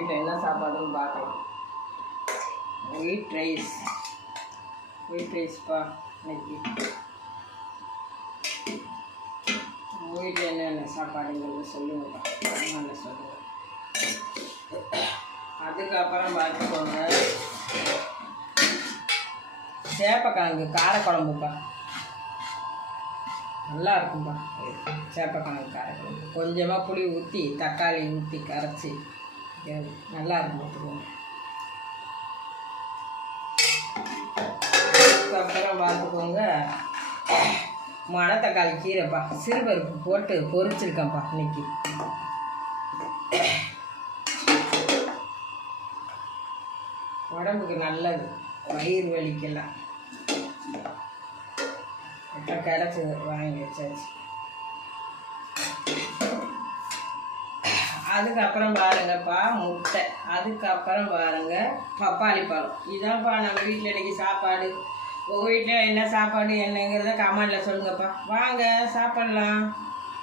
வீட்டில் என்ன சாப்பாடுன்னு பார்க்கலாம். ஒயிட் ரைஸ்ப்பா இன்னைக்கு. வீட்டில் என்னென்ன சாப்பாடுங்கிறது சொல்லுங்கப்பா, என்னென்ன சொல்லுங்கள். அதுக்கப்புறம் பார்த்துக்கோங்க, சேப்பக்கிழங்கு காரக்குழம்புப்பா, நல்லா இருக்கும்பா. சேப்பக்கிழங்கு காரக்குழம்பு கொஞ்சமாக புளி ஊற்றி தக்காளி ஊற்றி கரைச்சி நல்லா இருக்கும் பார்த்துக்கோங்க. அதுக்கப்புறம் பார்த்துக்கோங்க, மணத்தக்காளி கீரைப்பா, சிறுபருப்பு போட்டு பொரிச்சிருக்கேன்ப்பா இன்னைக்கு. உடம்புக்கு நல்லது, வயிறு வலிக்கெல்லாம். இப்போ கிடச்சிது, வாங்கி வச்சாச்சு. அதுக்கப்புறம் பாருங்கப்பா முட்டை. அதுக்கப்புறம் பாருங்கள் பப்பாளி பழம். இதான்ப்பா நம்ம வீட்டில் இன்றைக்கி சாப்பாடு. உங்கள் வீட்டில் என்ன சாப்பாடு என்னங்கிறத கமெண்டில் சொல்லுங்கப்பா. வாங்க சாப்பிட்லாம்.